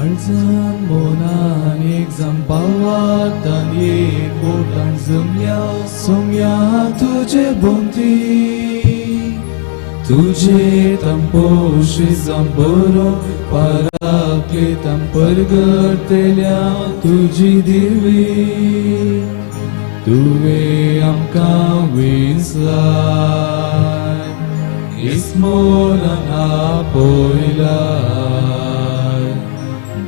Kalzan monan exam pawatan ye kotan somya tuje bonti tuje tamposhi zamboro paraklitam परगटल्या तुझी दिवी तुवे आमकां विसलाय इस्मोलन आपयलाय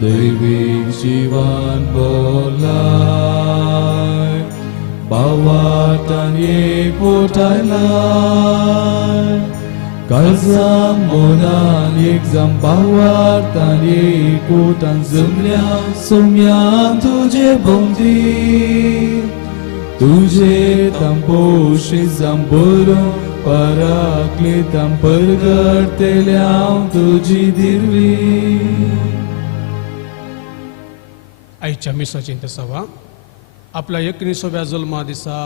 दैवीक जीवन बोलाय बावातान एक पोटायलाय Kalzam monan exam bawartan ikutan somya tuje bonti tuje tamposhi zamboro paraklitam परगटल्या तुझी दिवी. आईच्या मिसाची सवा आपल्या 19व्या जल्मा दिसा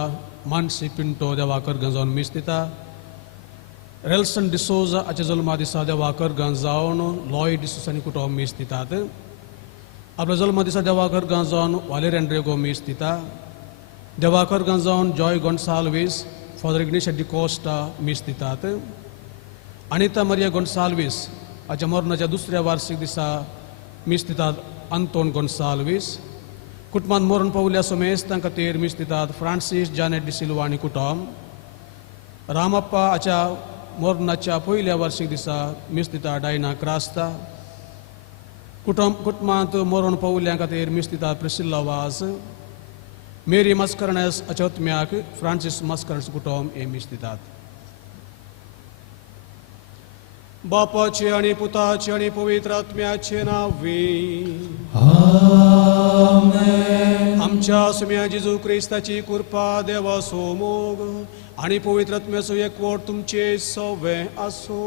मानसी पिंटो देवाकर गंजावन मिस दिता. रेल्सन डिसोजा आच्या जल्मा दिसा देवाकर गंजावन लॉयड डिसोसानी कुटुंब मिस दितात. आपल्या जल्मा दिसा देवाकर गंजावन वालेरेंड्रेगो मिस दिता. देवाकर गंजावन Joy Gonsalves father Ignacio D'Costa मिस दितात. अनिता मारिया गोन्साल्विस आच्या मरणाच्या दुसऱ्या वार्षिक दिसा मिस दितात. अंतोन गोन्साल्विस कुटुंबान मरण पावल्या समेस तांकां खातीर मिस दितात. फ्रांसीस जानेट डी सिल्वा आनी कुटुंब. रामप्पा आच्या मरणाच्या पयल्या वार्षिक दिसा मिस दिता डायना क्रास्ता. कुटुंबांत मरण पावल्या खातीर मिस दिता प्रिसिल्ला वाज. मेरी मस्करनेस अचोत्म्याक फ्रांसीस मस्करनेस कुटुंब हे मिस दितात. बापाचे आणि पुताचे आणि पवित्र आत्म्याचे नावे आमेन. आमच्या सुम्या जेजू क्रिस्ताची कृपा देवा सोमोग आणि पवित्र आत्म्याचो एकवट तुमचे सवे असो.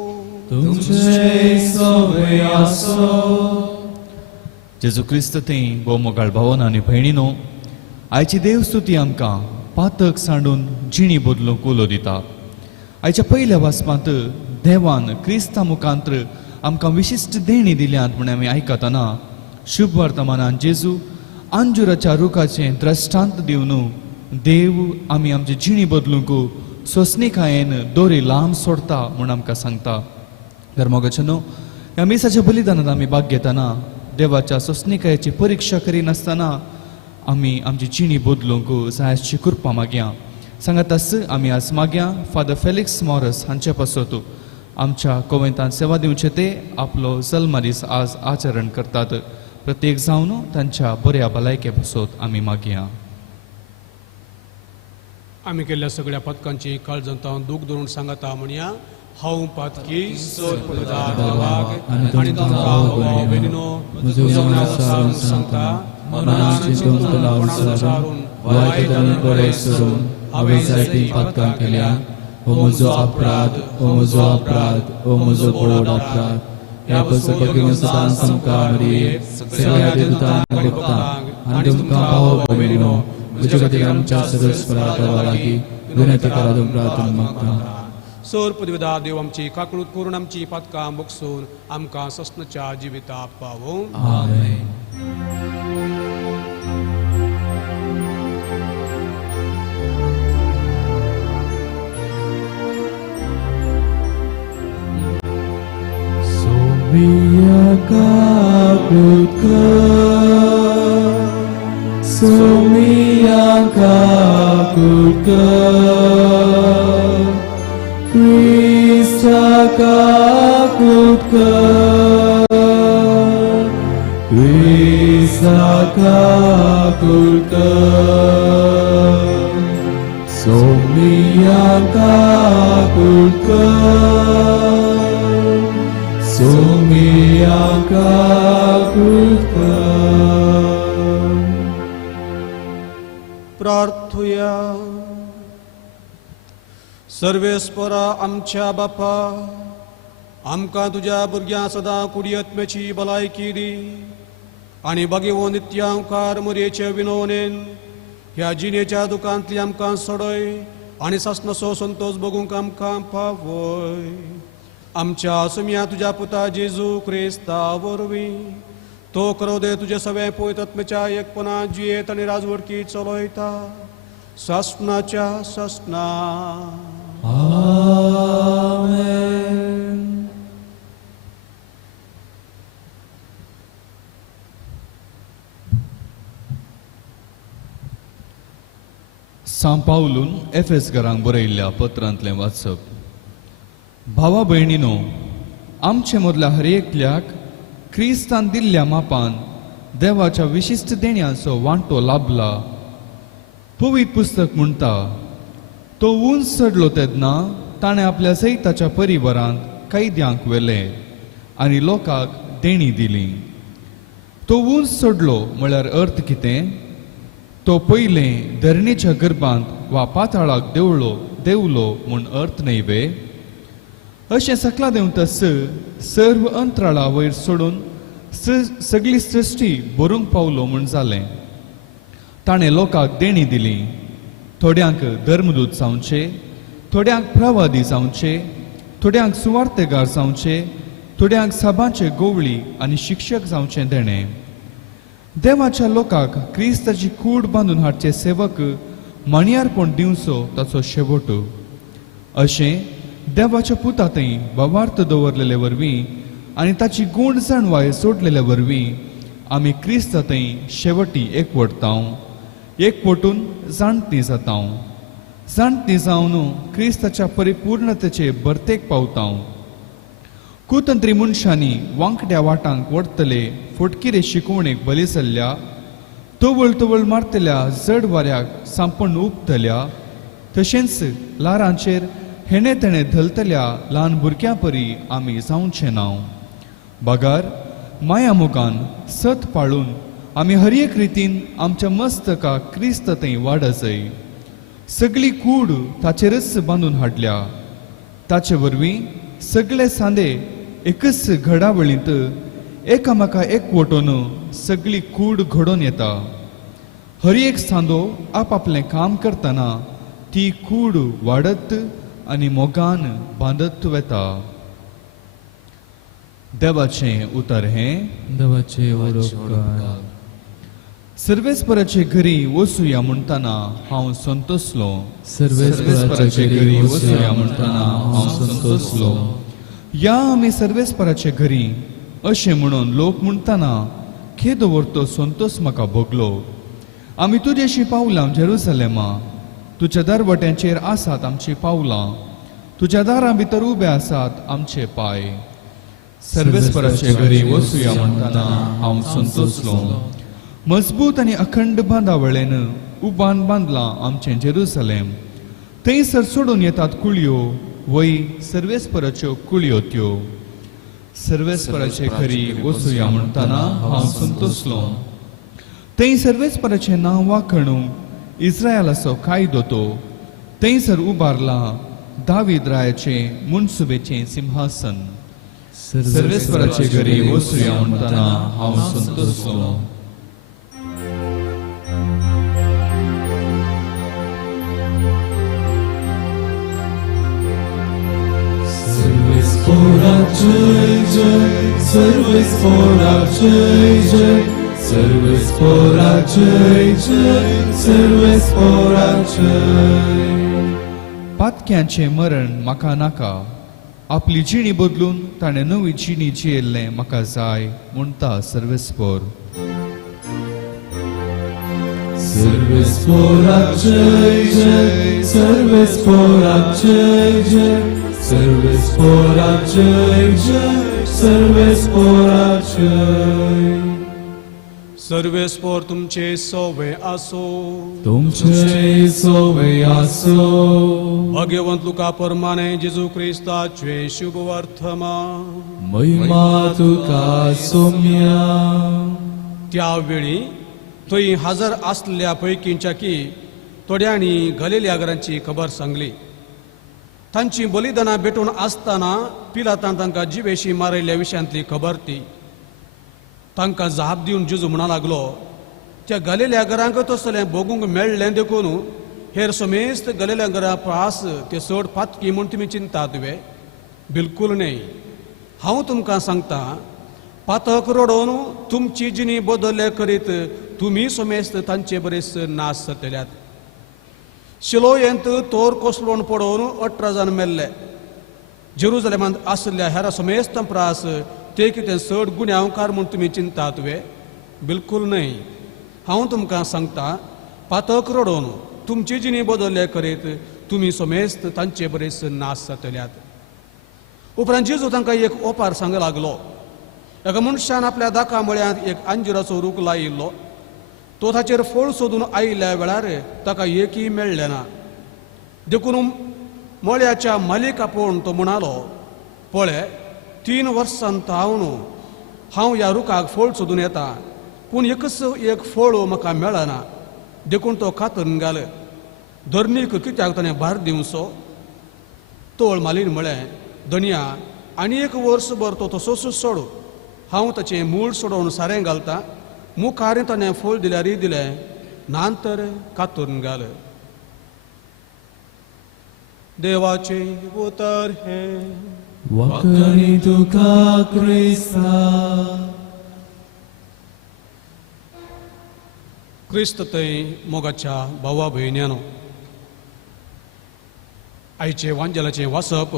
तुमचे सवे असो. जेजू क्रिस्त ते बोमोगाळ भावन आनी भयणीनो आयची देवस्तुती आमकां पातक सांडून जिणी बदलूंक उलो दिता. आयच्या पयल्या वाचपांत देवान क्रिस्ता मुखांतर आमकां विशिश्ट देणी दिल्यात म्हण आमी आयकतना शुभ वर्तमानान जेजू अंजुराच्या रुखाचें द्रश्टांत दिवन देव आमी आमची जिणी बदलूंक सोंसणीकायेन दोरी लांब सोडता म्हण आमकां सांगता. धर्मोगचनो ह्या मिसाच्या बलिदानांत आमी भाग घेतना देवाच्या सोंसणीकायेची परिक्षा करिनासतना आमी आमची जिणी बदलूंक जाय आसची कृपा मागया. सांगातास आमी आज मागया फादर फेलिक्स मॉरस हांचे पासत आमच्या कोवेंतान सेवा दिवचे ते आपलो जल्मा दीस आज आचरण करतात. प्रत्येक जावन तांच्या बऱ्या भलायके पासत आमी मागया. आमी केल्ल्या सगळ्या पथकांची काळजांत दूख धरून सांगता म्हणया. हांव पातकी सर पदार्थ आनी तुमकां हो बेनिनो तुजो नांव सांगता मनाची तुमकां विचारून वायट बरें करून हांवें जायतीं पातकां केल्या. ओ म्हजो अपराध, ओ म्हजो अपराध, ओ म्हजो व्हड अपराध. ह्या पुस्तकांत सदांच तुमकां मरिये सगळ्या देवतांक भक्तांक आनी तुमकां भाव भयणीनो म्हजे खातीर आमच्या सदस्यपरा देवा लागीं विनंती करात प्रार्थना मागता. सोर पदवीदार देव आमची काकळूत करून आमची पातकां बगसून आमकां सस्नच्या जिविताक पावो. आमेन. Somia kakutka Krista kakutka Krista kakutka Somia kakutka Somia kakutka. प्रार्थुया. सर्वेस्परा आमच्या बापा आमकां तुज्या भुरग्यां सदां कुडी आत्म्याची भलायकी दी आनी बागेवो नित्यांकार मरयेचे विनवणेन ह्या जिणेच्या दुकांतली आमकां सोडय आनी सासणाचो संतोष बगूंक आमकां पावय. आमच्या सुम्या तुज्या पुता जेजू क्रिस्ता वरवीं तो करो दे तुझे सगळे पवित्र आत्म्याच्या एकपणा जियेत आणि राजवडकी चलयता ससनाच्या ससना. Amen. सांत पावलून एफेसकारांक बरयल्ल्या पत्रांतलें वाचप. भावा भयणीनो, आमचे मदल्या हर एकल्याक क्रिस्तान दिल्ल्या मापान देवाच्या विशिश्ट देण्यांचो वांटो लाभला. पवित्र पुस्तक म्हणटा, तो उंच चडलो तेन्ना ताणें आपल्या सैताच्या परिवारांत कैद्यांक व्हेले आनी लोकांक देणी दिली. तो उंच चडलो म्हळ्यार अर्थ कितें? तो पयलें धरणीच्या गर्भांत वा पाताळाक देवलो म्हूण अर्थ न्हयवे. अशें सकला देंवता सर्व अंतराळा वयर सोडून सगळी सृश्टी भरूंक पावलो म्हूण जालें. ताणें लोकांक देणी दिली. थोड्यांक धर्मदूत जावचे, थोड्यांक प्रवादी जावचे, थोड्यांक सुवार्थेगार जावचे, थोड्यांक सभांचे गोवळी आनी शिक्षक जावचे देणे. देवाच्या लोकांक क्रिस्ताची कूड बांदून हाडचे सेवक माणयारपण दिवचो ताचो शेवट. अशें देवाच्या पुतांतय भावार्थ दवरलेले वरवीं आनी ताची गूण जाणवाय सोडलेले वरवीं आमी क्रिस्तांतय शेवटी एकवटतांव. एकवटून जाणटी जातांव. जाणटी जावन क्रिस्ताच्या परिपूर्णतेचे बर्तेक पावतांव. कुतंत्री मनशांनी वांकड्या वाटांक वडतले फोटकिरे शिकवणेक बली चल्ल्या, तवळ तवळ मारतल्या जड वाऱ्याक सांपण उपतल्या, तशेंच लारांचेर हेणे तेणे धलतल्या ल्हान भुरग्यां परी आमी जावचे नाव. बागार माया मोगान सत पाळून आमी हर एक रितीन आमच्या मस्तकाक क्रिस्तांतय वाडचय. सगळी कूड ताचेरच बांदून हाडल्या. ताचे वरवीं सगळे सांदे एकच घडावळींत एकामेका एकवटून सगळी कूड घडोवन येता. हर एक सांदो आपआपलें काम करतना ती कूड वाडत आनी मोगान बांदत वता. देवाचें उतर हें. देवाचे उरोपकार. सर्वेस्पराचे घरी वचुया म्हणटना हांव संतोसलो. सर्वेस्पराचे घरी वचुया म्हणटना हांव संतोसलो. या आमी सर्वेस्पराचे घरी अशें म्हणून लोक म्हणटना खेद व्हरतो संतोस म्हाका भोगलो. आमी तुजेशी पावलां जेरुसलेमा. तुज्या दरवट्यांचेर आसात आमची पावलां. तुज्या दारां भितर उबे आसात आमचे पाय. सर्वेस्पराचे घरी वचुया म्हणटना हांव संतोसलो. मजबूत आनी अखंड बांदावळेन उबान बांदलां आमचें जेरुसलेम. थंयसर सोडून येतात कुळयो वय सर्वेस्पराच्यो कुळयो त्यो. सर्वेस्पराचे घरी वचुया म्हणटना हांव संतोसलो. थंय सर्वेस्पराचें नांव वाखणूंक इस्रायलाचो कायदो तो. थंयसर उबारलां दावीद रायाचें मुनसुबेचें सिंहासन. सर्वेस्पराचे घरी वचुया म्हणटना हांव संतोसलो. सर्वेस्परा जय जय, सर्वेस्परा जय जय, सर्वेस्परा जय जय, सर्वेस्परा जय. पातक्यांचें मरण म्हाका नाका. आपली जिणी बदलून ताणें नवी जिणी जियेल्लें म्हाका जाय म्हणटा सर्वेस्पोर. सर्वेस्परा जय जय, सर्वेस्परा जय जय, सर्वेस्परा जय जय, सर्वेस्परा जय. सर्वेस्पोर तुमचे सोवे आसो. तुमचे सोवे आसो. भाग्यवंत लुका परमाणे जेजू क्रिस्ताचे शुभ वर्तमान. महिमा तुका सौम्या. त्यावेळी थंय हजर आसलेल्या पैकींच्या की थोड्यांनी गलिलायकारांची खबर सांगली. तांची बलिदानां भेटून आसतना पिलातान तांकां जिवेशी मारयल्ल्या विशयांतली खबर ती. तांकां जाप दिवन जेजू म्हणा लागलो, त्या गलिलायकारांक तसलें भोगूंक मेळ्ळें देखून हेर समेस्त गलिलायकारां पास ते चड पातकी म्हूण तुमी चिंतात तुवें? बिलकूल न्हय. हांव तुमकां सांगता, पातक रडोवन तुमची जिणी बदले करीत तुम्ही सोमेस्त तांचे बरेच नाश जातल्यात. शिलोयेंत तोर कोसळून पडोवन 18 जाण मेल्ले. जेरुसलेमांत आसल्या हेरा सोमेस्त प्रास ते कितें चड गुन्यांवकार म्हूण तुमी चिंतात वे? बिलकूल न्हय. हांव तुमकां सांगता, पातक रडोवन तुमची जिणी बदले करीत तुम्ही सोमेस्त तांचे बरेच नाश जातल्यात. उपरांत जेजू तांकां एक ओपार सांग लागलो. एका मनशान आपल्या दाका मळ्यांत एक अंजिराचो रूख लायिल्लो. तो ताचेर फळ सोदून आयिल्ल्या वेळार ताका एकय मेळ्ळें ना. देखून मळ्याच्या मालीक आपोवन तो म्हणालो, पळय, 3 वर्सांत हांव ह्या रुखाक फळ सोदून येता, पूण एकच एक फळ म्हाका मेळना. देखून तो कातरून घाल. धरणीक कित्याक ताणें भार दिवचो? तोळ मालीन म्हळें, धनिया, आनी एक वर्सभर तो तसोच सोड. हांव ताचें मूळ सोडोवन सारें घालता. मुखार ताणें फळ दिल्यारय दिलें, नांतर कातरून घाल. देवाचे उतर हे. वखणी तुका क्रिस्ता. क्रिस्त थंय मोगाच्या भावा भयण्यांनो, आयचे वांजेलाचें वाचप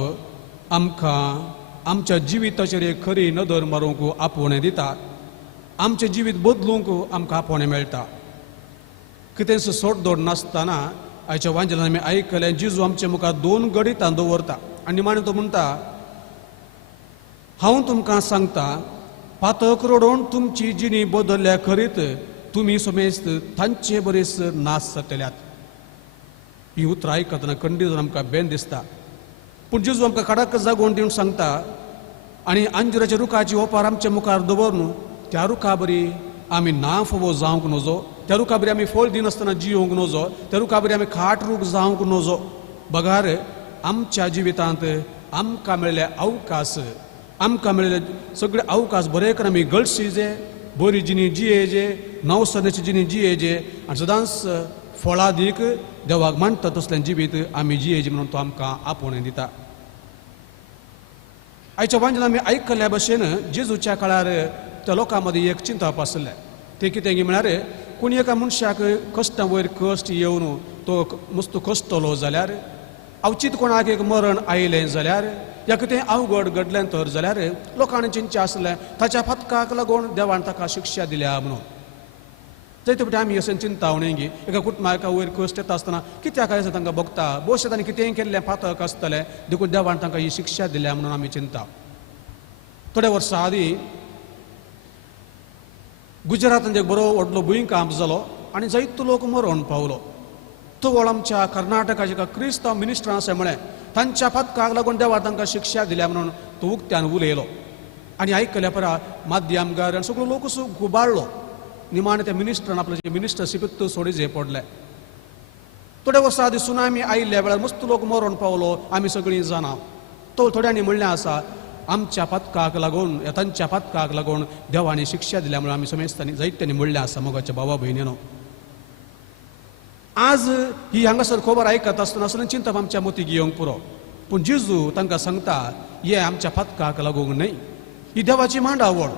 आमकां आमच्या जिविताचेर एक खरी नदर मारूंक आपोवणें दिता. आमचें जिवीत बदलूंक आमकां आपोवणें मेळटा. कितेंच सोडदोड नासतना आयच्या वांजेलांत आमी आयकलें, जेजू आमच्या मुखार 2 गडितां दवरता आनी निमाणें तो म्हणटा, हांव तुमकां सांगता, पातक रडोवन तुमची जिणी बदल्ल्या करीत तुम्ही सोमेस्त तांचे बरेच नाश जातल्यात. ही उतरां आयकतना खंडीत आमकां बेन दिसता. पूण जेजू आमकां कडक जागोवन दिवन सांगता, आनी अंजिराच्या रुखाची ओपार आमच्या मुखार दवरून त्या रुखा बरी आमी ना फोवो जावंक नजो. त्या रुखा बरी आमी फळ दिनासतना जियोंक नजो. त्या रुखा बरी आमी खाट रूख जावंक नजो. बगार आमच्या जिवितांत आमकां मेळिल्ले अवकाश, आमकां मेळिल्ले सगळे अवकाश बरे करून आमी गळसीजे, बरी जिणी जियेजे, नवसनाची जिणी जियेजे, आनी सदांच फळां दीक देवाक मानता तसलें जिवीत आमी जियेजे म्हणून तो आमकां आपोवणें दिता. आयच्या वांजेलांत आमी आयकल्ल्या भशेन जेजूच्या काळार त्या लोकां मदीं एक चिंतप आसलें. तें कितें गी म्हळ्यार, कोणी एका मनशाक कश्टां वयर कश्ट येवन तो मस्त कश्टलो जाल्यार, अवचित कोणाक एक मरण आयलें जाल्यार, या कितें अवघड घडलें तर जाल्यार लोकांनी चिंतचें आसलें, ताच्या फातकाक लागून देवान ताका शिक्षा दिल्या म्हणून. जायते फावटी आमी अशें चिंतावणी गी, एका कुटुंबाक वयर कश्ट येता आसतना कित्याक आयज तांकां भोगता, भविश्यांत तांणी कितेंय केल्लें फातक आसतलें, देखून देवान तांकां ही शिक्षा दिल्या म्हणून आमी चिंता. थोड्या वर्सां आदीं गुजरातांत एक बरो व्हडलो भुंयकांप जालो आनी जायतो लोक मरण पावलो. तो वळ आमच्या कर्नाटकाचे एका क्रिस्तांव मिनिस्टर अशें म्हळें, तांच्या फातकाक लागून देवान तांकां शिक्षा दिल्या म्हणून तो उक्त्यान उलयलो. आनी आयकल्या परा माध्यमगार आनी सगळो लोक गुबाळ्ळो. निमाणें त्या मिनिस्टरान आपले मिनिस्टरशिपीत सोडिचें पडलें. थोड्या वर्सां आदीं सुनामी आयिल्ल्या वेळार मस्त लोक मरण पावलो, आमी सगळीं जाणा. तो थोड्यांनी म्हणलें आसा, आमच्या फातकाक लागून, तांच्या फातकाक लागून देवानी शिक्षा दिल्या म्हणून आमी समेस्तांनी जायत्यांनी म्हणलें आसा. मोगाच्या भावा भयणीनो, आज ही हांगासर खबर आयकत आसतना असलें चिंतप आमच्या मतीक येवंक पुरो. पूण जेजू तांकां सांगता, हे आमच्या फातकाक लागूंक न्हय, ही देवाची मांडावळ.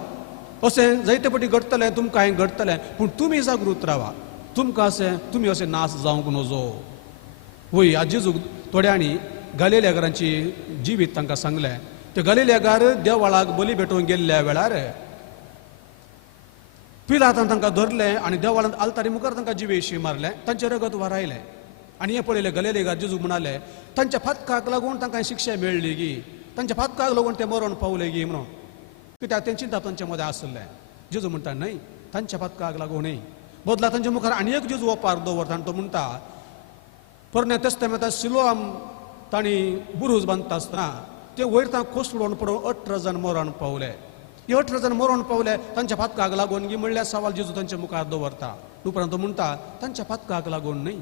अशें जायते फावटी घडटलें, तुमकां घडटलें, पूण तुमी जागृत रावा. तुमकां तुमी अशें नाश जावंक नजो. वय आज जेजू थोड्यांनी गालिलेगारांची जिवीत तांकां सांगलें. ते गालिलेगार देवाळाक बली भेटोवंक गेल्ल्या वेळार पिलातान तांकां धरलें आनी देवाळांत आल्तारी मुखार तांकां जिवेशी मारलें, तांचें रगत व्हारायलें. आनी हें पळयलें गालिलेगार जेजू म्हणाले, तांच्या फातकाक लागून तांकां शिक्षा मेळ्ळी गी, तांच्या फातकाक लागून ते मरण पावले गी म्हणून. कित्याक तें चिंता तांचे मदें आसलें. जेजू म्हणटा, न्हय, तांच्या फातकाक लागून न्हय. बदला तांच्या मुखार आनी एक जेजू ओपार दवरता आनी तो म्हणटा, पोरण्या तेस्तामेंतांत सिलोआम तांणी बुरूज बांदता आसतना ते वयर तां कोसळून पडून 18 जाण मरण पावले. हे 18 जाण मरण पावले तांच्या फातकाक लागून गी म्हणल्यार सवाल जेजू तांच्या मुखार दवरता. उपरांत तो म्हणटा, तांच्या फातकाक लागून न्हय,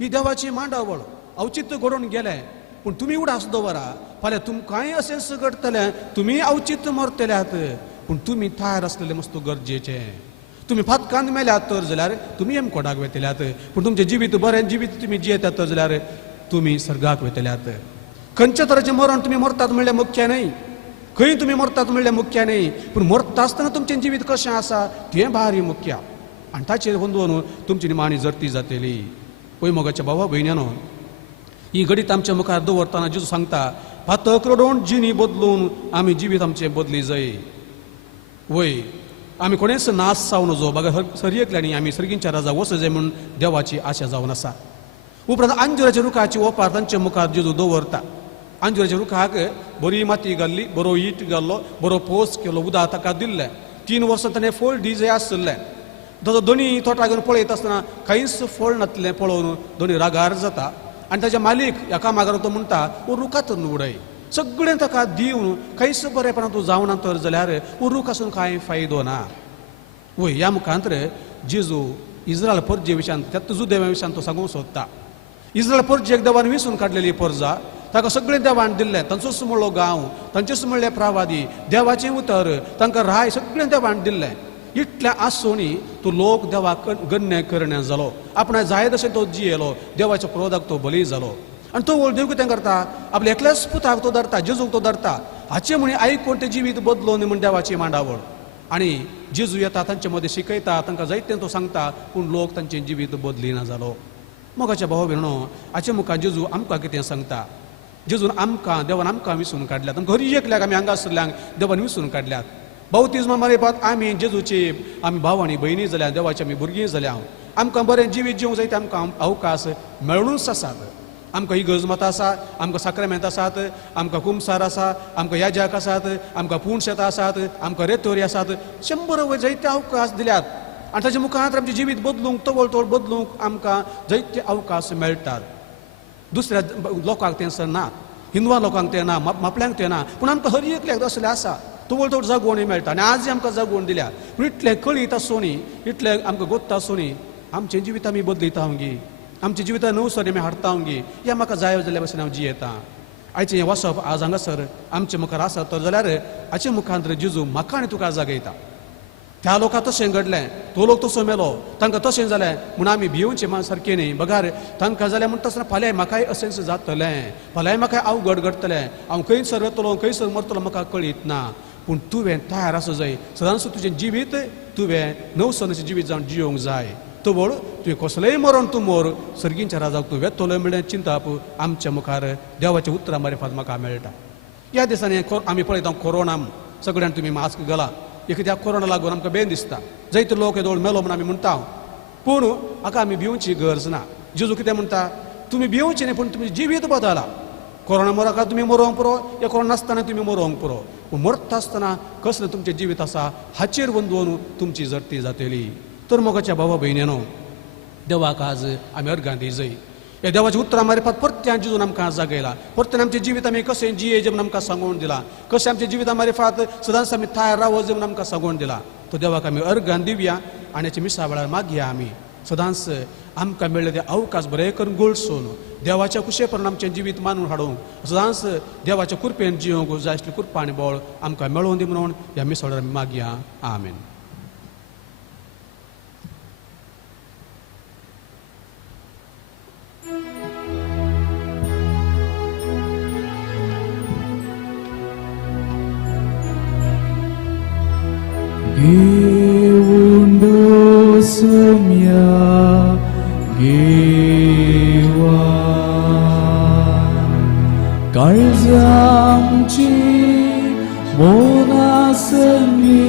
ही देवाची मांडावळ. औचित्य घडोवन गेलें, पूण तुमी उडास दवरा. फाल्यां तुमकांय अशेंच घडटलें, तुमी औचित्य मरतल्यात, पूण तुमी तयार आसलेले मस्त गरजेचें. तुमी फातकान मेल्यात तर जाल्यार तुमी हेमकोडाक वेतल्यात, पूण तुमचें जिवीत बरें जिवीत तुमी जियेतात तर जाल्यार तुमी सर्गाक वेतल्यात. खंयच्या तरेचें मरण तुमी मरतात म्हणल्यार मुख्य न्हय. खंय तुम्ही मरतात म्हणल्यार मुख्य न्ही, पूण मरता आसतना तुमचें जिवीत कशें आसा तें भारी मुख्य. आनी ताचेर बंदून तुमची निमाणी जर्ती जातली. पळय मोगाच्या भावा भयण्यानो, ही घडीत आमच्या मुखार दवरतना जेजू सांगता, पातक रडोवन जिणी बदलून आमी जिवीत आमचें बदली जाय. वय आमी कोणेच नास जावन नजो बागा सरयेकल्यांनी आमी सर्गींच्या राजा वस जाय म्हणून देवाची आशा जावन आसा. उपरांत अंजुराच्या रुखाची ओपार तांच्या मुखार जेजू दवरता. अंजुराच्या रुखाक बरी माती घाल्ली, बरो ईट घाल्लो, बरो पोस केलो, उदक ताका दिल्लें. 3 वर्सां ताणें फळ डिजे आसलें. ताजो दोनी तोटा घेवन पळयत आसतना कांयच फळ नातलें पळोवन दोनी रागार जाता. आनी ताच्या मालीक ह्या कामागार तो म्हणटा, वो रुखात उडय, सगळें ताका दिवन कांयच बरेपणां तूं जावना तर जाल्यार वो रूख आसून कांय फायदो ना. वय ह्या मुखांतर जेजू इस्रायल परजे विशयान त्यात जुदेव्या विशयान तो सांगूंक सोदता. इस्रायल परजेक देवान विसून काडलेली परजा ताका सगळें देवान दिल्लें. तांचोच म्हणलो गांव, तांचेच म्हणले प्रावादी, देवाचें उतर, तांकां राय सगळें देवान दिल्लें. इतलें आसूनी तो लोक देवाक गण्य करण्या जालो. आपणाक जाय तशें तो जियेलो, देवाच्या क्रोधाक तो बली जालो. आनी तो देव कितें करता, आपल्या एकल्याच पुताक तो धरता, जेजूक तो धरता. हाचे म्हणी आयकून तें जिवीत बदलो न्ही म्हण देवाची मांडावळ. आनी जेजू येता तांचे मदें शिकयता, तांकां जायतें तो सांगता, पूण लोक तांचें जिवीत बदलिना जालो. मोगाच्या भाव भयणो, हाचे मुखार जेजू आमकां कितें सांगता. जेजून आमकां देवान आमकां विसरून काडल्यात. घरी एकल्याक आमी हांगासरल्यांक देवान विसरून काडल्यात. बावतिजमा मारयतात आमी जेजूची आमी भाव आनी भयणी जाल्यात, देवाची आमी भुरगीं जाल्या. आमकां बरें जिवीत जिवंक जाय ते आमकां अवकाश मेळूनच आसात. आमकां इगर्ज मतां आसा, आमकां साक्रामेंत आसात, आमकां कुमसार आसा, आमकां याजक आसात, आमकां पुणशेतां आसात, आमकां रेतोरी आसात. 100 जायते अवकाश दिल्यात. आनी ताच्या मुखार आमचें जिवीत बदलूंक तवळ तवळ बदलूंक आमकां जायते अवकाश मेळटात. दुसऱ्या लोकांक तें ना, हिंदुवा लोकांक तें ना, मापल्यांक तें ना, पूण आमकां हर एकल्याक असलें आसा. तवळ तवळ जागोवणी मेळटा. आनी आज आमकां जागोवन दिल्या. पूण इतलें कळीत आसूनी, इतलें आमकां गोत्ता आसूनी आमचें जिवीत आमी बदलयता गी, आमच्या जिवितांत नवसर आमी हाडटा गी, ह्या म्हाका जाय जाल्या भशेन हांव जियेतां. आयचें हें वसप आज हांगासर आमच्या मुखार आसा तर जाल्यार हाचे मुखांतर जेजू म्हाका आनी तुका जागयता. त्या लोकां तशें घडलें, तो लोक तसो मेलो, तांकां तशें जालें म्हूण आमी भिवचें सारकें न्ही. बगार तांकां जालें म्हणटा आसतना फाल्यां म्हाकाय अशेंच जातलें, फाल्यां म्हाकाय अवघड घडटलें, हांव खंयसर वतलो खंयसर मरतलो म्हाका कळीत ना. पूण तुवें तयार आसूं जाय. सदांच तुजें जिवीत तुवें नवसनाचें जिवीत जावन जियोंक जाय. तवळ तुवें कसलेंय मरण तूं मोर, सर्गींच्या राजाक तूं वेतलो म्हणलें चिंताप आमच्या मुखार देवाच्या उतरां मार्फत म्हाका मेळटा. ह्या दिसांनी आमी पळयता कोरोना, सगळ्यांक तुमी मास्क घाला. कित्याक कोरोना लागून आमकां बेन दिसता, जायते लोक येदोळ मेलो म्हूण आमी म्हणटा. पूण हाका आमी भिवची गरज ना. जेजू कितें म्हणटा, तुमी भिवचें न्ही, पूण तुमी जिवीत बदला. कोरोना मराका तुमी मरोवंक पुरो, या कोरोना नासतना तुमी मरोवंक पुरो. पूण मरता आसतना कसलें तुमचें जिवीत आसा हाचेर बंदून तुमची जर्ती जातली. तर मोगाच्या भावा भयण्यानो, देवाक आज आमी अर्गां दी जाय. ह्या देवाच्या उतरां मार्फत परत्यान जेजून आमकां जागयला. परत्यान आमचें जिवीत आमी कशें जियेचें म्हूण आमकां सांगून दिलां. कशें आमच्या जिविता मार्फत सदांच आमी तयार रावचें म्हूण आमकां सांगून दिलां. तो देवाक आमी अर्गां दिवया आनी हाच्या मिसा वेळार मागया आमी सदांच आमकां मेळ्ळे ते अवकाश बरें करून गळसून देवाच्या कुशेपणान आमचें जिवीत मानून हाडूंक सदांच देवाच्या कृपेन जियोंक जाय आसली कृपा आनी बळ आमकां मेळोवन दी म्हणून ह्या मिसा वेळार आमी मागया. आमेन. Giundo sumia giwa kaljamchi monasami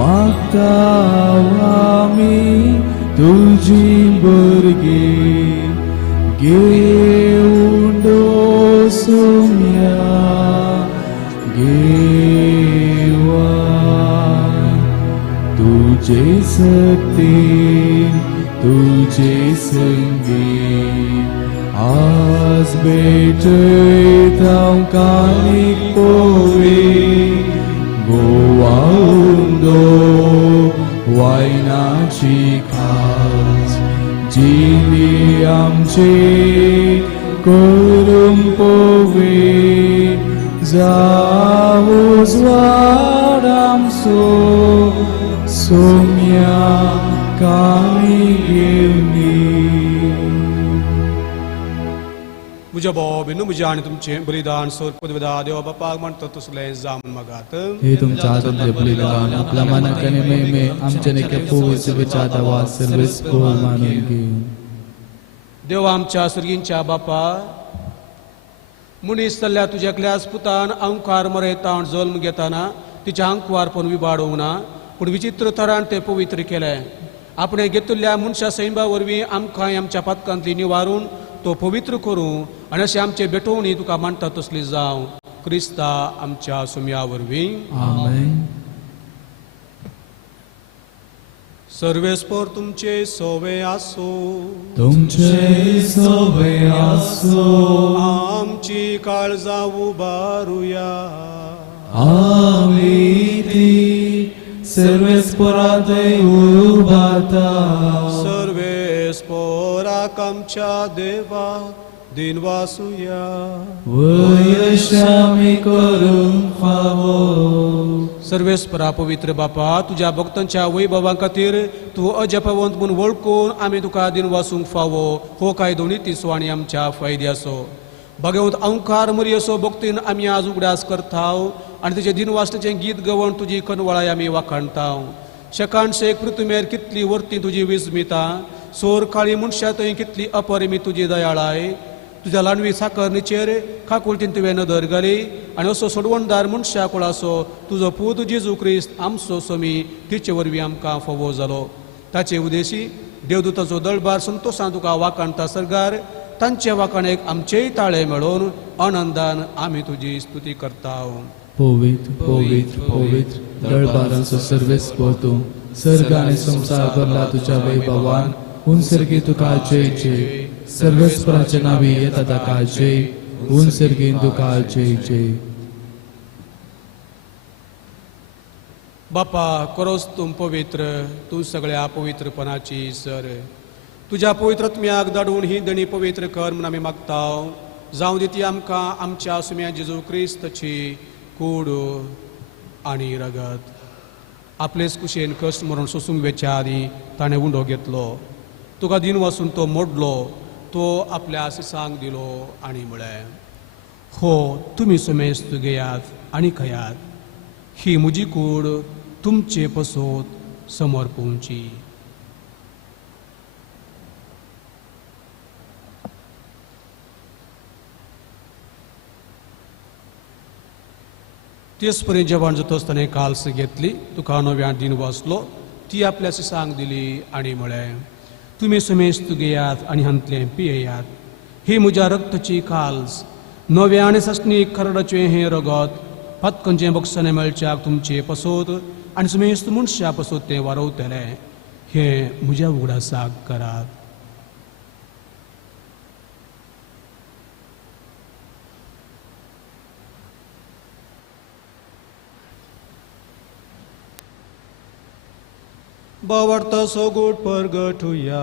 magtawami tuji burgi Giundo sumia तुझे सकते तुझे संगीत आज बेटतां कालिक पोवे गोवाउंदो वायनाची खास जिवी आमचे करून पोवे जावो ज्वार आमचो सोम्या कामी घेवनी. तुझ्या भावाबीन म्हजे आनी तुमचे बलिदान सर पदवेदा देवा बापाक म्हणटा तसलें जावन मागात हे तुमच्या आदल्या बलिदान आपल्या मनाकडे मेमे आमच्या नेक्या पोवीचे विचार आवाज सर्वेस कोल मानून घेऊन देवा आमच्या सर्गींच्या बापा मनीस जाल्ल्या तुज्या एकल्याच पुतान अंकार मरयता जल्म घेताना तिच्या अंकवारपण विबाडूंक ना पूण विचित्र तरान तें पवित्र केलें आपणे घेतिल्ल्या मनशा सैमा वरवीं आमकां आमच्या पातकांतली निवारून तो पवित्र करूं आनी अशें आमचे भेटोवणी तुका मानता तसली जावं क्रिस्ता आमच्या सुम्या वरवीं आमेन सर्वेस्पर तुमचे सोवे आसो तुमचे सोवे आसो आमची काळजां उबारुया आमी ती सर्वेस्परादय उबारता सर्वेस्पराक आमच्या देवा दिनवासुया वयशामी करूंक फावो सर्वेस्परा पवित्र बापा तुझ्या भक्तांच्या वैभवां खातीर तूं अजपवंत म्हूण वळखून आमी तुका दिन वासूंक फावो हो काय दोनी तिसवाणी आमच्या फायदे आसो भगवंत अंकार मरी असो भक्तीन आमी आज उगडास करताव आनी तुजे दिन वासणेचें गीत गवण तुजी कनवळाय आमी वाखाणताव शकान शेक पृथ्वीमेर कितली वर्ती तुजी विस्मिता सोर काळी मनशां थंय कितली अपरिमीत तुजी दयाळाय तुज्या लाणवी साकरणीचेर खाकुलतीन तुवें नदर घाली आनी असो सोडवणदार मनशा कुळासो तुजो पूत जेजू क्रिस्त आमचो समी तिचे वरवीं आमकां फोवो जालो ताचे उदेशी देवदूताचो दळबार संतोशान तुका वाखाणता सरकार तांचे वाखाणेक आमचेय ताळे मेळोवन आनंदान आमी तुजी स्तुती करताव पवित्र पवित्र पवित्र दळबारांचो सर्वेस्पर तूं सर्ग आनी संसार भरला तुज्या वैभवान उंसर्गी तुका जय जय सर्वेस्पराच्या नावी येता ताका जय उंसर्गीन तुका जय जय बापा करोस तूं पवित्र तूं सगळ्या पवित्रपणाची सर तुज्या पवित्रत्म्याक धाडून ही दणी पवित्र कर म्हूण आमी मागताव जावं दी ती आमकां आमच्या सुम्या जेजू क्रिस्ताची कूड आनी रगत आपलेच कुशेन कश्ट मरून सोसूंक वेच्या आदी ताणें उंडो घेतलो तुका दिन वचून तो मोडलो तो आपल्या सिसांक दिलो आनी म्हळें हो तुमी सुमेस्त घेयात आनी खयात ही म्हजी कूड तुमचे पसोत समर्पूंची तेच पर्यंत जेवण जाता आसतना काल्स घेतली तुका नव्यान दिन वाचलो ती आपल्या सिसांक दिली आनी म्हळें तुमी सुमेस्त घेयात आनी हांतलें पियेयात ही म्हज्या रक्ताची काल्स नव्या आनी सस्नीक खरडाचें हें रगत पत्कनचें बक्षणें मेळच्याक तुमचे पसोत आनी सुमेस्त मनशा पसोत तें वारवतलें हें म्हज्या उगडासाक करात बावडता सोगोट परगटुया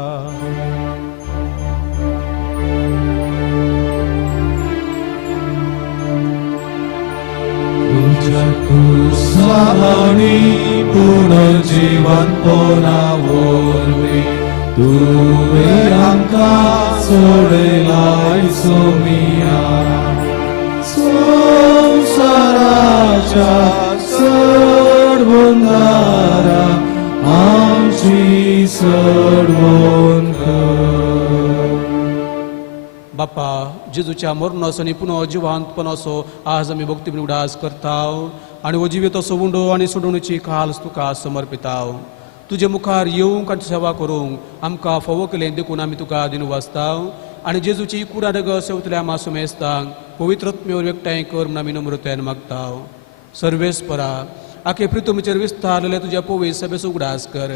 तुझ्या कुसालानी पुनर्जीवन पोनावरवी तुवें आमकां सोडलाय सोमिया संसाराच्या सोडवणारा आमची सोडवण कर बाप्पा जेजूच्या मरणाचो आनी पुनः जिवांतपणाचो आज आमी भक्ती उडास करताव आनी हो जिवीत असो उंडो आनी सोडूनची काल्स तुका समर्पिताव तुजे मुखार येवंक आनी सेवा करूंक आमकां फोव केलें देखून आमी तुका दिन वाचताव आनी जेजूची कुडारग सेवतल्या मासूम मेस्तांक पवित्रत्मेवर एकठांय कर म्हूण आमी नम्रतेन मागताव सर्वेस्परा आखे प्रितुमीचेर विस्तारलेले तुज्या पवित्र सभेचो उगडास कर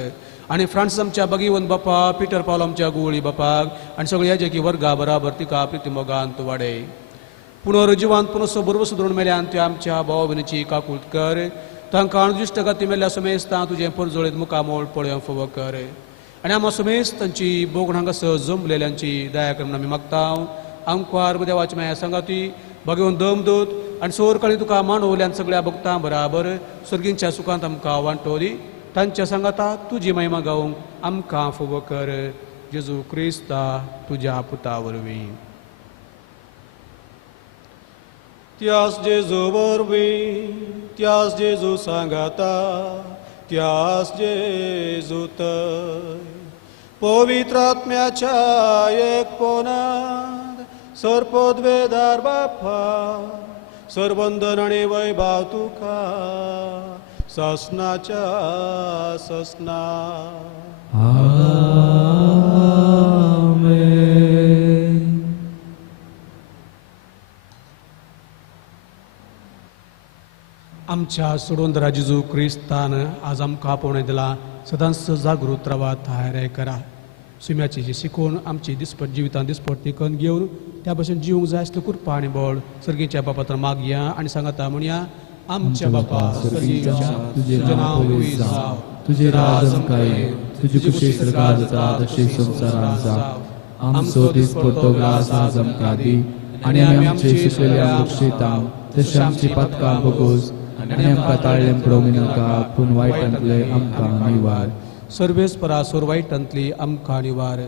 आनी फ्रांसीस आमच्या भगिवन बापा पिटर पावलो आमच्या गुवळी बापाक आनी सगळ्या हेजे की वर्गा बराबर तिका प्रितिमोगान तूं वाडय पुनर्जिवांत पुनसो बरोबर सुदरून मेल्यान त्यो आमच्या भाव भयणीची काकूट कर तांकां अणजुश्ट गती मेल्ल्या समेस्तां तुजें परजोळीत मुखामोळ पळोवंक फोव कर आनी आमकां समेस्तांची बोगण हांगासर जमलेल्यांची दया कर म्हूण आमी मागताव आमकां देवाच्या माया सांगाती भगवंत दमदूत आनी सोर काळी तुका मांडवल्यान सगळ्या भक्तां बराबर सर्गींच्या सुखांत आमकां वांटोली तांच्या सांगाता तुजी महिमा गावंक आमकां फोव कर जेजू क्रिस्ता तुज्या पुता वरवीं त्यास जेजू वरवीं त्यास जेजू सांगाता त्यास जेजू थंय पवित्र आत्म्याच्या एकपणांत सर्पोद्वेदार बाप्पा सर्वंदन आणि वैभव तुका ससनाच्या ससना आमेन. आमच्या सोडून राजेजू क्रिस्तान आज आमकां पोवणे दिला सदांच जागृत रावा तयारी करा सुम्याची जी शिकवण आमची दिसपट जिवितांत दिसपट ती करून घेवन त्या भशेन जिवंक जाय आसलें कृपा आनी बळ सर्गीच्या बापात्र मागया आनी सांगाता म्हणया आमच्या बापा सर्गीच्या तुझे तुझें नांव पवित्र पवित्र जावं. जावं तुझे राज आमकां ये. तुझी कुशी स्वर्गात जाता तशी संवसारांत जावं. आमचो दिसपडटो ग्रास आज आमकां दी आनी आमी आमचे शिकयल्या बक्षिता तशी आमची पातकां भोगोस आनी आमकां ताळ्ळें पडोवंक नाका पूण वायटांतले आमकां निवार. सर्वेस्परा सोरवायटांतली आमकां निवार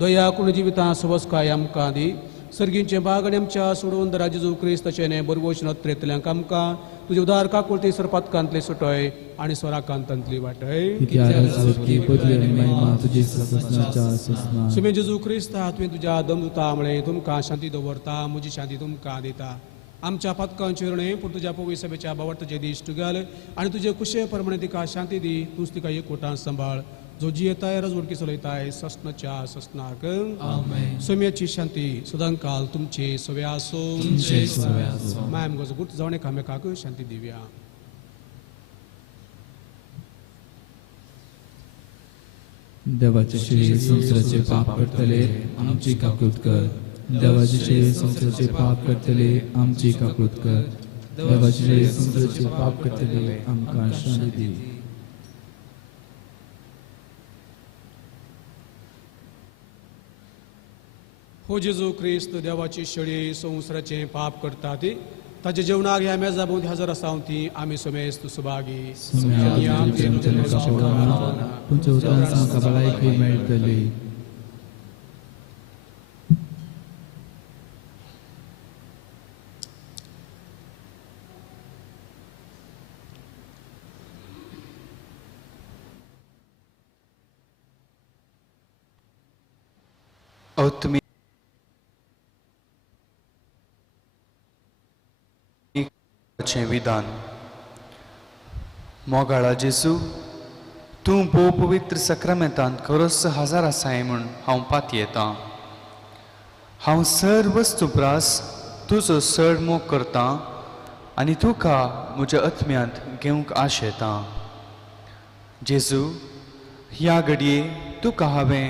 दया कोण जिवितां सवस्काय आमकां दी सर्गींचे बाग आनी आमच्या सोडून राजेजू क्रिस्ताचें बरवोश नत्रेंतल्यांक आमकां तुजे उदार काकुळटी सरपातकांतली सुटय आनी स्वराकांतांतली वाटय की पदवी आनी महिमा तुजी ससनाच्या ससना. सुमे जेजू क्रिस्ता तुवें तुज्या दमदुता म्हळें तुमकां शांती दवरता म्हजी शांती तुमकां दिता आमच्या पातकांचे ऋणे पूण तुज्या पवित्र सभेच्या बावर्थाचे दिश्ट घाल आनी तुजे कुशे प्रमाणे तिका शांती दी तूंच तिका एकवटान सांबाळ जो जियेताय रजवडकी चलयताय ससनाच्या ससनाक सोम्याची शांती सदांकाल तुमचे सव्या आसो माय आमकां गुट जावन एकामेकाक शांती दिव्या. देवाचे श्री संसाराचे पाप करतले आमची काकूत कर. देवाचे श्री संसाराचे पाप करतले आमची काकूत कर. देवाचे श्री संसाराचे पाप करतले आमकां शांती दी. हो जेजू क्रिस्त देवाची शेळी संवसाराचे पाप करता ती ताचे जेवणाक ह्या मेजाबून हजर आसाव ती आमी समेस्त सुभागी तुमच्या उतरांत आमकां भलायकी मेळटली. तुमी विधान मोगाळा जेजू तूं भोव पवित्र सक्रामेंतांत खरोच हजार आसाय म्हूण हांव पात येता. हांव सर वस्तुप्रास तुजो चड मोग करता आनी तुका म्हज्या आत्म्यांत घेवंक आशेता. जेजू ह्या घडये तुका हांवें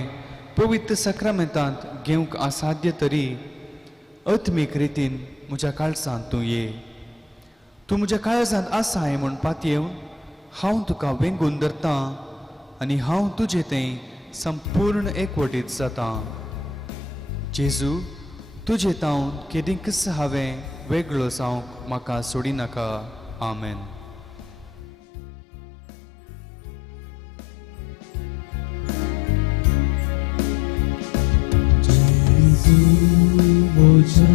पवित्र सक्रामेंतांत घेवंक असाध्य तरी आत्मीक रितीन म्हज्या काळजांत तूं ये. तूं म्हज्या काळजांत आसाय म्हूण पात येवन हांव तुका वेंगून धरतां आनी हांव तुजें तें संपूर्ण एकवटीत जाता. जेजू तुजे तावन केदींकच हांवें वेगळो जावंक म्हाका सोडिनाका. आमेन. मोजा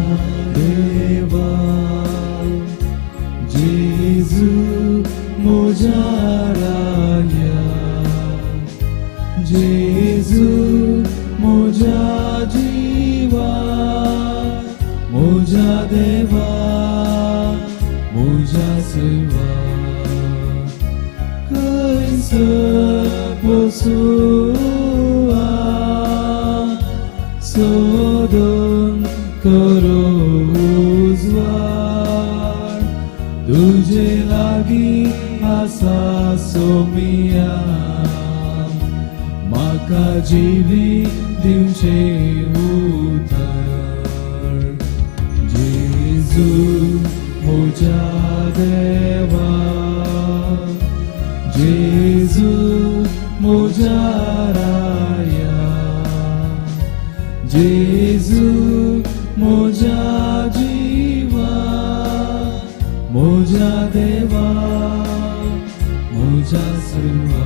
देवा जेजू मोजा राया जेजू मोजा जीवा मोजा देवा मोजा सेवा कैसर पोसुआ सोदन करो उजवाड तुझे लागी आसा सोमिया म्हाका जिवी दिवचे उतर. जेजू मोजा देवा जेजू मोजा राया जेजू मोजा जीवा मोजा देवा मोजा सर्वा.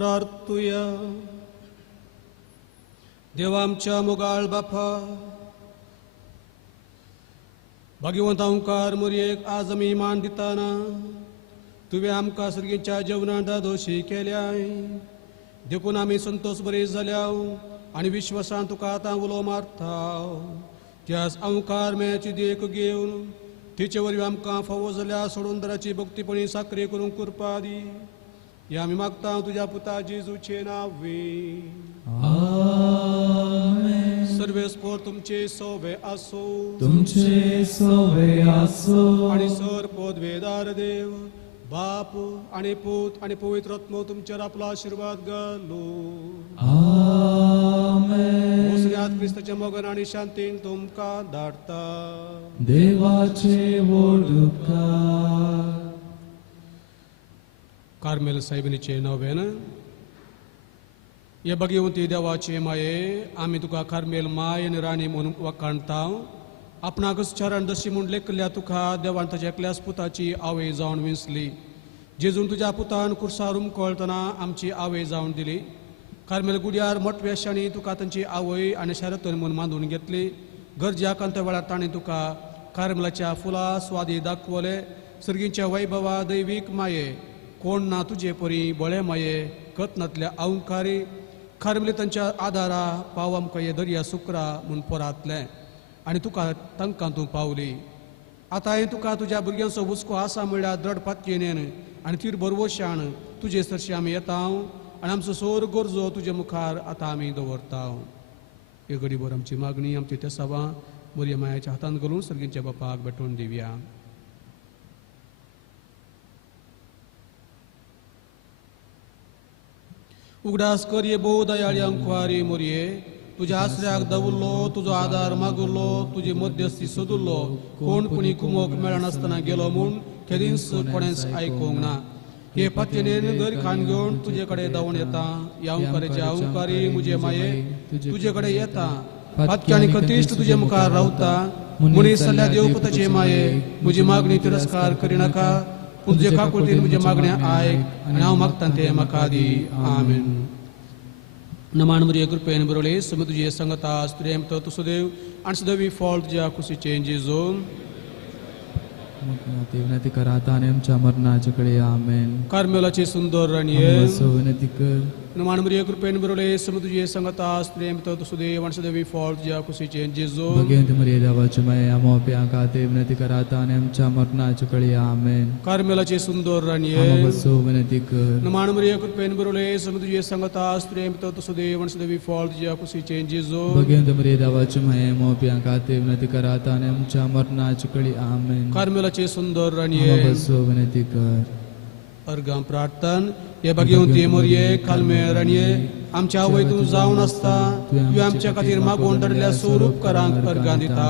प्रार्थुया. देवा आमच्या मोगाळ बापा, भाग्यवंत ओंकार मोरयेक आज आमी मान दिताना तुवें आमकां सर्गीच्या जेवणांत दोशी केल्याय. देखून आमी संतोष बरे जाल्या आनी विश्वासान तुका आतां उलो मारता. त्याच ओंकार मेळची देख घेवन तिचे वरवीं आमकां फावो जाल्या सोडूंदराची भक्तीपणी साखरे करूंक कृपा दी. हे आमी मागता तुज्या पुता जेजूचे नांवे. सर्वेस्पोर तुमचे सोवे आसो. तुमचे सोवे आसो. आणि सर पोदवेदार देव बाप आणि पूत आणि पवित्र आत्मा तुमच्यावर आपला आशीर्वाद घालो. आमेन. सगळ्यात क्रिस्ताचे मोगन आणि शांतीन तुमकां धाडता. देवाचे वोडुकार. कार्मेल साहेबीचे नवेन. हे भगवंती देवाचे माये, आमी तुका कार्मेल माय आनी राणी म्हणून वखाणता. आपणाकच चरण दशी म्हूण लेखल्या तुका देवान ताच्या एकल्याच पुताची आवय जावन विंचली. जेजून तुज्या पुतान कुर्सार उमकळतना आमची आवय जावन दिली. कार्मेल गुड्यार मोठवेशांनी तुका तांची आवय आनी शरतन म्हणून बांदून घेतली. गरज्याक अंत वेळार ताणें तुका कार्मेलाच्या फुला स्वादी दाखवले. सर्गीच्या वैभवा दैवीक माये, कोण ना तुजे परी बळे माये कथनातल्या अवंकारी. कार्मेली तांच्या आदारा पाव आमकां हे दर्या सुकरा म्हूण पोरातलें आनी तुका तांकां तूं पावली. आतां हांवें तुका तुज्या भुरग्यांचो हुस्को आसा म्हणल्यार दड पातयेन आनी तीर बरवशान तुजे सरशी आमी येता आनी आमचो सोर गरजो तुजे मुखार आतां आमी दवरता. हे घडीभर आमची मागणी आमची त्या सवा मोरया मायाच्या हातान घालून सर्गीच्या बापाक भेटोवन दिवया. उगडास कर ये भोव दयाळी अंकवारी मोरये. तुझ्या आसऱ्याक दवरलो, तुजो आदार मागुरलो, तुजी मध्यस्थी सोदुरलो. कोण कुणी कुमोक मेळनासतना गेलो म्हूण केदींच कोणेंच आयकूंक ना. हे पातयेन घर खान घेवन तुजे कडेन धांवून येता. ह्या ओंकाराच्या ओंकारी मुजे माये तुजे कडेन येता. पातक्यांनी कतिश्ट तुजे मुखार रावता. मनीस जाल्यार देवपुताचे माये, म्हजी मागणी तिरस्कार करिनाका. पूण तुजे काकुळटीन म्हजे मागण्या आयक आनी हांव मागता ते म्हाका दी. आमेन. नमान मरिये कृपेन बरोले सम तुझे संगता स्त्रेम तो तुसुदेव आणि सदैवी फॉल तुझ्या खुशीचे जेजो. विनंती करा आता आणि आमच्या मरणाच्या कडे आमेन. कार्मेलाची सुंदर राणीये, विनंती कर. नमान मरिये कृपेन बरोले सम तुझे संगता स्त्रेम तो तुसुदेव आणि सदैवी फॉल तुझ्या खुशीचे जेजो. भगवंत मरिये देवाचे माये, आमो प्यांका ते विनंती करा आता आणि आमच्या मरणाच्या कडे आमेन. कार्मेलाची सुंदर राणीये, विनंती कर. नमान मरिये कृपेन बरोले सम तुझे संगता स्त्रेम तो तुसुदेव आणि सदैवी फॉल तुझ्या खुशीचे जेजो. भगवंत मरिये देवाचे माये, आमो प्यांका ते विनंती करा आता आणि आमच्या मरणाच्या कडे आमेन. कार्मेलाची सुंदर राणीये, विनंती कर. अर्गां प्रार्थन. हे भगवंती मोरये कालमे राणये, आमच्या आवय तूं जावन आसता. तुवें आमच्या खातीर मागून धाडल्या स्वरूपकारांक अर्गां दिता.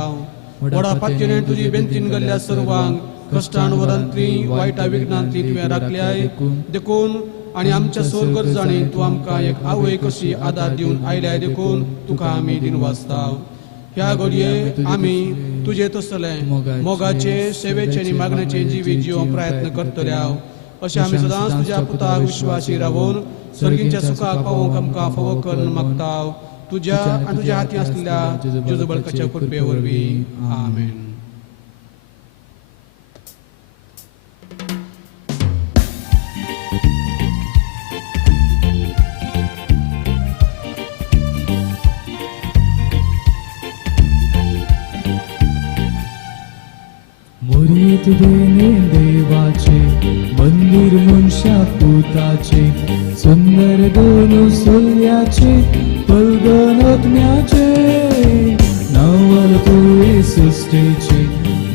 व्हडा पातयेन तुजी बेंतीन गेल्ल्या सर्वांक कश्टान वरांतली वायटा विघ्नांतली तुवें राखल्याय. देखून आनी आमच्या सोर गरजांनी तूं आमकां एक आवय कशी आदार दिवन आयल्याय. देखून तुका आमी दिनवासता. ह्या घडये आमी तुजे तसले मोगाचे सेवेचे आनी मागण्याचे जिवीत जिवंक प्रयत्न करतल्या. अशें आमी सदांच तुज्या पुताक विश्वासी रावून सर्गीच्या सुखाक पावोवंक आमकां फावो कर मागता. तुज्या आनी तुज्या हाती आसलेल्या जेजू बळकाच्या कृपे वरवीं. आमेन. मोरीत देणे देवाचे मंदिर मनशा पुताचे. सुंदर दोन सोल्याचे पलगनोत्म्याचे. नवल तुळे सृष्टीचे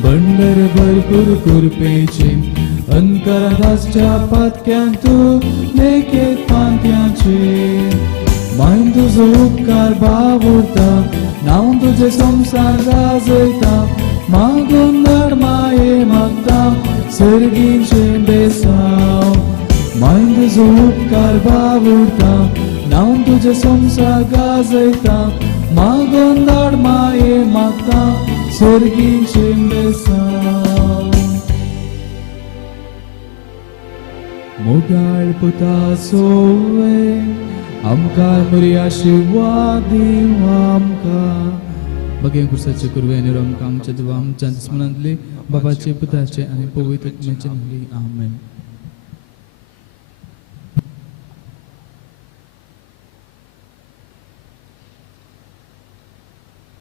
बंडर भरपूर कृपेचे. अंतराच्या पातक्यांतू लेखेत पांत्याचे. मायन तुजो उपकार भावुरता, नांव तुजे संसार गाजयता. मागून धाड माये मागता सर्गीचे बेसाव. मायन तुजो उपकार भावुरता, नांव तुजे संसार गाजयता. मागून धाड माये मागता सर्गीचे बेसाव. मोगाळ पुता सोवे आमकां बरी आशिर्वाद दिव आमकां बगे कुर्साचे कुरवे आनी आमकां आमच्या देवा आमच्या दुस्मनांतले बापाचे पुताचे आनी पवित्र आत्म्याचे नांवान आमेन.